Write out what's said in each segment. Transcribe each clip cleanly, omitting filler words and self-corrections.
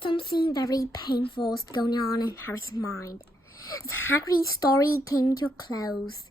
Something very painful was going on in Harry's mind. As Hagrid's story came to a close,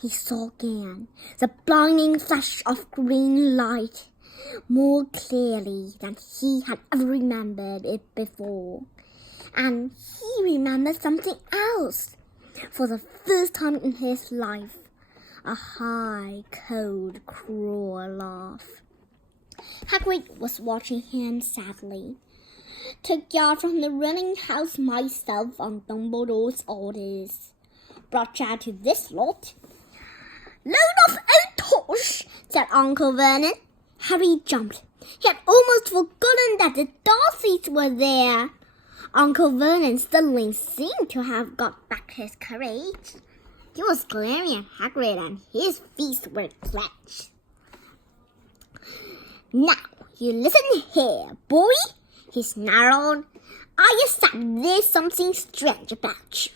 he saw again the blinding flash of green light more clearly than he had ever remembered it before. And he remembered something else. For the first time in his life, a high, cold, cruel laugh. Hagrid was watching him sadly. Took yard from the running house myself on Dumbledore's orders. Brought you to this lot. Load of old tosh, said Uncle Vernon. Harry jumped. He had almost forgotten that the Darcys were there. Uncle Vernon suddenly seemed to have got back his courage. He was glaring at Hagrid and his fists were clenched. Now, you listen here, boy, he snarled. I guess that there's something strange about you.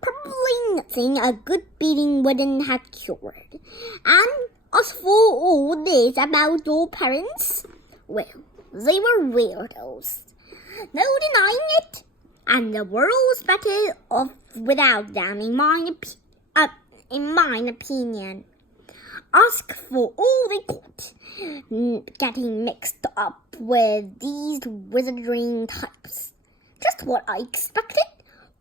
Probably nothing a good beating wouldn't have cured. And as for all this about your parents, well, they were weirdos. No denying it. And the world was better off without them, in my opinion. Ask for all they got, getting mixed up with these wizarding types. Just what I expected.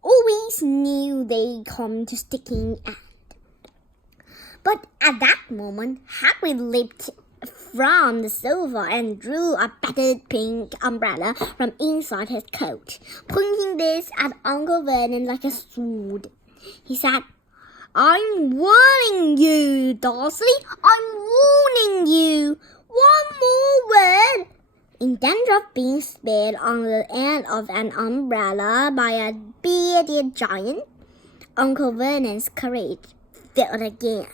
Always knew they'd come to sticking end. But at that moment, Hagrid leaped from the sofa and drew a battered pink umbrella from inside his coat, pointing this at Uncle Vernon like a sword. He said, I'm warning you, Darcy. I'm warning you. One more word. In danger of being speared on the end of an umbrella by a bearded giant, Uncle Vernon's courage failed again.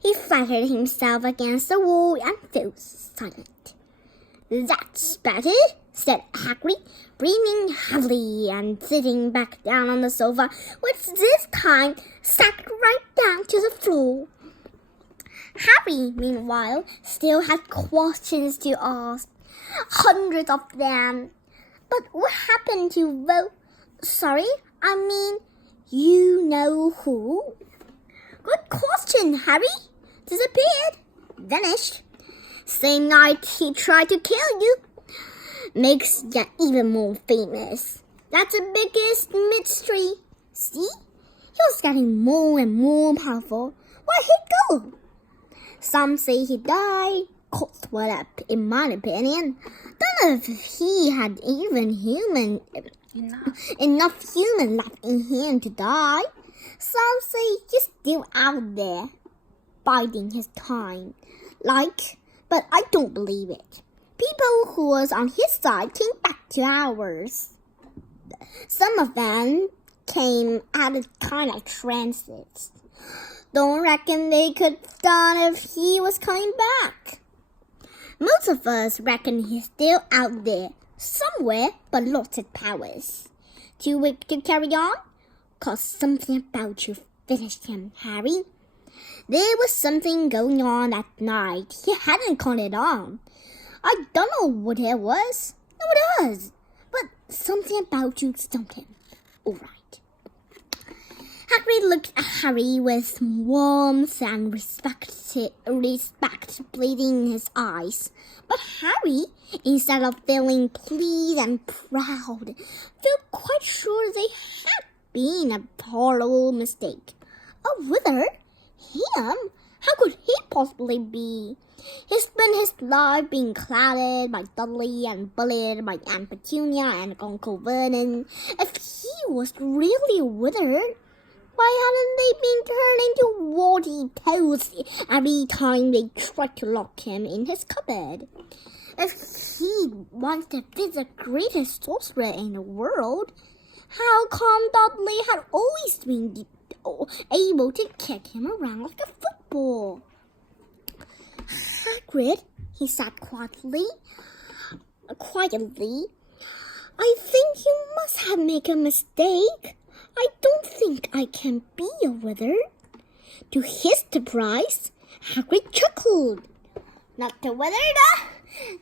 He flattened himself against the wall and fell silent. That's better, said Hagrid, breathing heavily and sitting back down on the sofa, which this time sagged right down to the floor. Harry, meanwhile, still had questions to ask. Hundreds of them. But what happened to you know who? Good question, Harry. Disappeared. Vanished. Same night he tried to kill you. Makes you even more famous. That's the biggest mystery. See? He was getting more and more powerful. Where'd he go? Some say he died. Cotswold up, in my opinion. Don't know if he had even enough human left in him to die. Some say he's still out there, biding his time. But I don't believe it. People who was on his side came back to ours. Some of them came out of kind of trances. Don't reckon they could have done if he was coming back. Most of us reckon he's still out there, somewhere, but lost his powers. Too weak to carry on? 'Cause something about you finished him, Harry. There was something going on that night he hadn't caught it on. I don't know what it was. No, it does. But something about you stumped him. All right. Hagrid looked at Harry with warmth and respect bleeding in his eyes. But Harry, instead of feeling pleased and proud, felt quite sure they had been a horrible mistake. A wizard? Him? How could he possibly be? He spent his life being clouded by Dudley and bullied by Aunt Petunia and Uncle Vernon. If he was really a wizard, why hadn't they been turned into warty toads every time they tried to lock him in his cupboard? If he was the greatest sorcerer in the world, how come Dudley had always been able to kick him around like a football? Hagrid, he said quietly, I think you must have made a mistake. I don't think I can be a wizard. To his surprise, Hagrid chuckled. Not a wizard?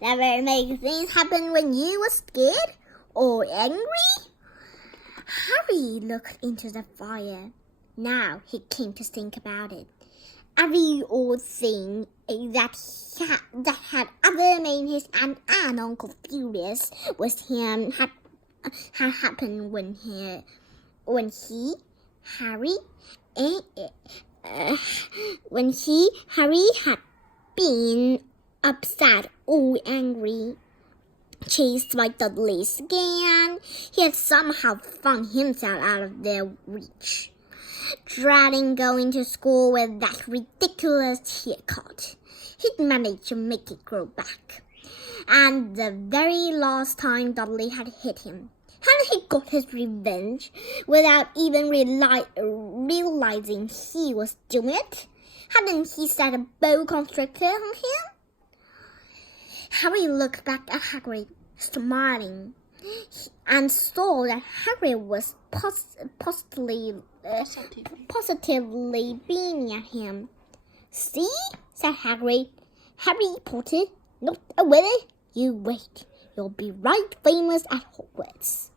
Never make things happen when you were scared? or angry? Harry looked into the fire. Now he came to think about it. Every old thing that had ever made his aunt and uncle furious with him had happened when Harry had been upset or angry. Chased by Dudley's gang, he had somehow found himself out of their reach. Dreading going to school with that ridiculous haircut, he'd managed to make it grow back. And the very last time Dudley had hit him, hadn't he got his revenge without even realizing he was doing it? Hadn't he set a boa constrictor on him? Harry looked back at Hagrid, smiling, and saw that Hagrid was positively beaming at him. "See," said Hagrid. "Harry Potter, not a winner. You wait. You'll be right famous at Hogwarts."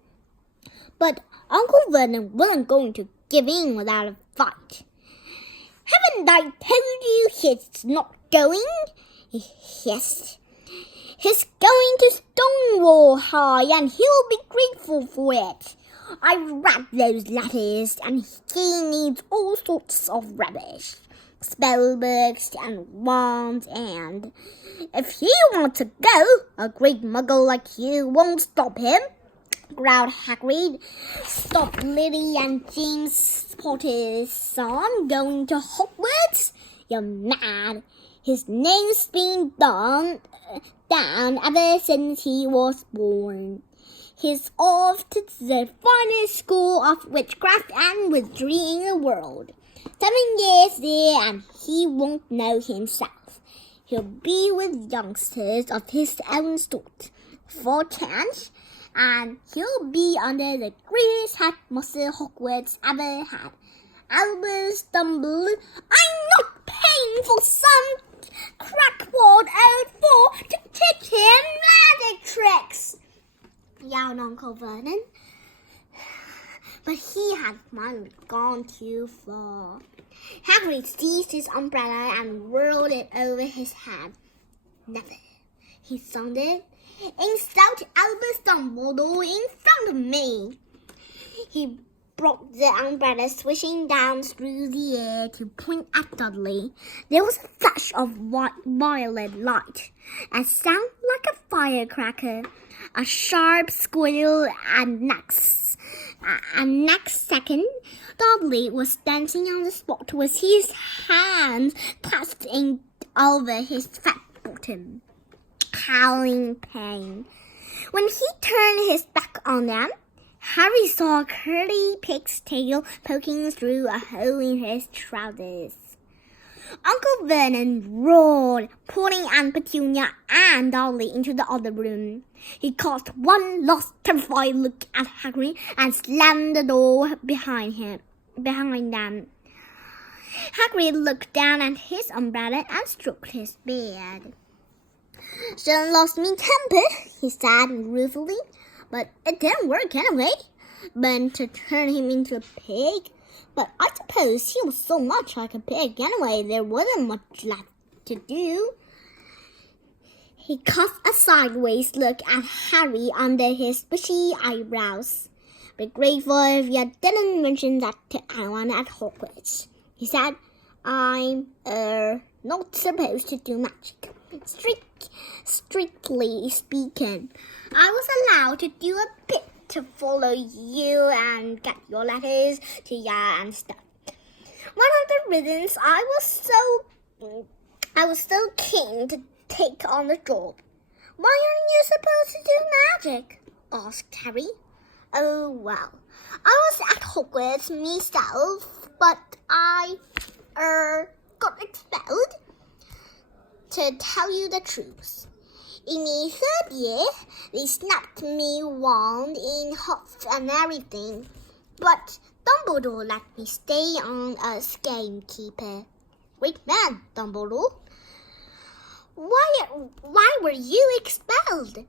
But Uncle Vernon wasn't going to give in without a fight. "Haven't I told you he's not going?" he hissed. "He's going to Stonewall High, and he'll be grateful for it. I read those letters, and he needs all sorts of rubbish. Spell books and wands, and if he wants to go, a great muggle like you won't stop him," growled Hagrid. "Stop Lily and James Potter's son going to Hogwarts? You're mad. His name's been down ever since he was born. He's off to the finest school of witchcraft and wizardry in the world. 7 years there, and he won't know himself. He'll be with youngsters of his own sort for chance, and he'll be under the greatest headmaster Hogwarts ever had, Albus Dumbledore. I'm not paying for some crackpot old fool to teach him magic tricks," yelled Uncle Vernon. But he had finally gone too far. Hagrid seized his umbrella and whirled it over his head. "Never," he thundered. "Insult Albus Dumbledore in front of me." He brought the umbrella swishing down through the air to point at Dudley. There was a flash of violet light, a sound like a firecracker, a sharp squeal, and next second, Dudley was dancing on the spot with his hands clasped in over his fat bottom, howling pain. When he turned his back on them, Harry saw a curly pig's tail poking through a hole in his trousers. Uncle Vernon roared, pulling Aunt Petunia and Dudley into the other room. He cast one last terrified look at Hagrid and slammed the door behind them. Hagrid looked down at his umbrella and stroked his beard. "Shouldn't lost me temper," he said ruefully. "But it didn't work anyway. Meant to turn him into a pig. But I suppose he was so much like a pig anyway, there wasn't much left to do." He cast a sideways look at Harry under his bushy eyebrows. "Be grateful if you didn't mention that to anyone at Hogwarts," he said. "I'm not supposed to do magic. Strictly speaking, I was allowed to do a bit to follow you and get your letters to you and stuff. One of the reasons I was so keen to take on the job." "Why aren't you supposed to do magic?" asked Harry. "Oh, well, I was at Hogwarts myself, but I got expelled. To tell you the truth, in the 3rd year, they snapped me wand in half and everything. But Dumbledore let me stay on as gamekeeper. Great man, Dumbledore." Why were you expelled?"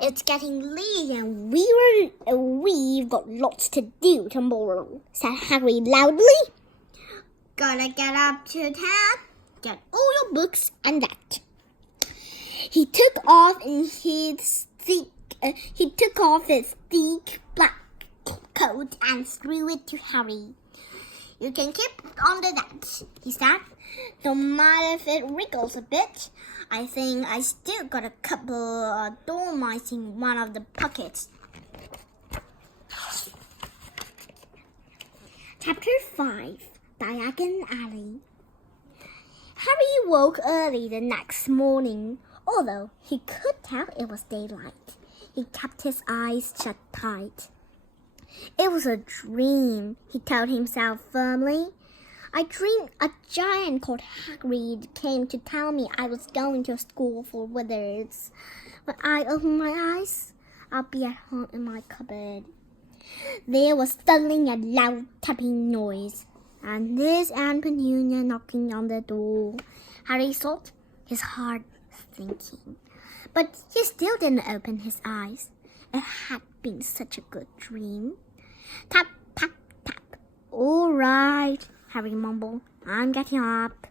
"It's getting late and we were We've got lots to do tomorrow, said Harry loudly. Gotta get up to town, get all your books and that. He took off his thick black coat and threw it to Harry. You can keep under that, he said. Don't mind if it wriggles a bit. I think I still got a couple of dormice in one of the pockets. Chapter 5, Diagon Alley. Harry woke early the next morning, although he could tell it was daylight. He kept his eyes shut tight. It was a dream, he told himself firmly. I dreamed a giant called Hagrid came to tell me I was going to school for wizards. When I open my eyes, I'll be at home in my cupboard. There was suddenly a loud tapping noise, and there's Aunt Petunia knocking on the door. Harry thought, his heart sinking. But he still didn't open his eyes. It had been such a good dream. Tap, tap, tap. All right, Harry mumbled. I'm getting up.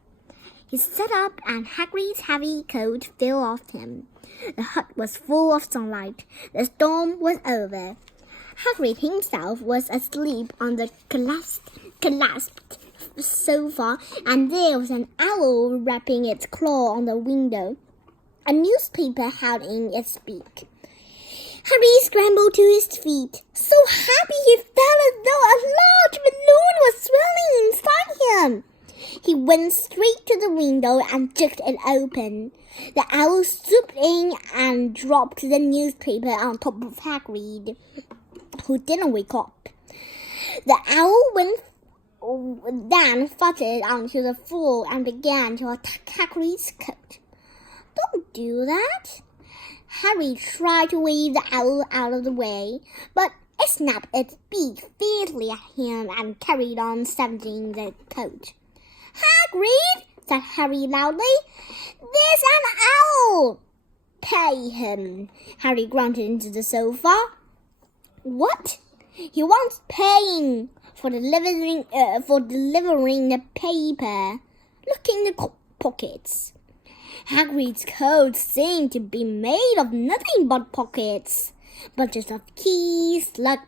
He sat up and Hagrid's heavy coat fell off him. The hut was full of sunlight. The storm was over. Hagrid himself was asleep on the collapsed sofa, and there was an owl rapping its claw on the window. A newspaper held in its beak. Harry scrambled to his feet, so happy he felt as though a large balloon was swelling inside him. He went straight to the window and jerked it open. The owl swooped in and dropped the newspaper on top of Hagrid, who didn't wake up. The owl then fluttered onto the floor and began to attack Hagrid's coat. Don't do that. Harry tried to wave the owl out of the way, but it snapped its beak fiercely at him and carried on savaging the coat. Hagrid, said Harry loudly, there's an owl. Pay him, Harry grunted into the sofa. What? He wants paying for delivering the paper. Look in the pockets. Hagrid's coat seemed to be made of nothing but pockets. Bunches of keys, slug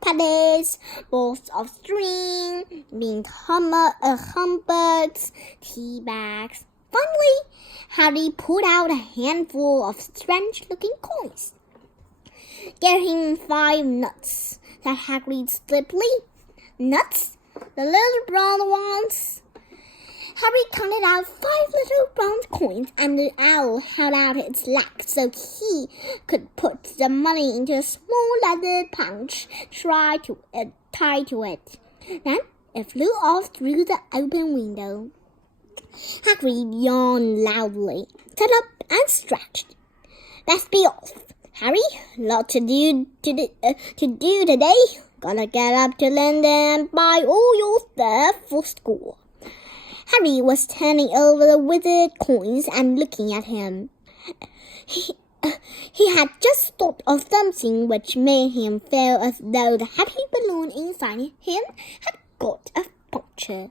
paddles, balls of string, mint humbugs, tea bags. Finally, Harry pulled out a handful of strange-looking coins. Get him 5 nuts, said Hagrid stiffly. Nuts? The little brown ones? Harry counted out 5 little brown coins, and the owl held out its leg so he could put the money into a small leather pouch tied to it. Then it flew off through the open window. Hagrid yawned loudly, sat up and stretched. Let's be off, Harry. Lot to do today. Gotta get up to London and buy all your stuff for school. Harry was turning over the withered coins and looking at him. He had just thought of something which made him feel as though the happy balloon inside him had got a puncture.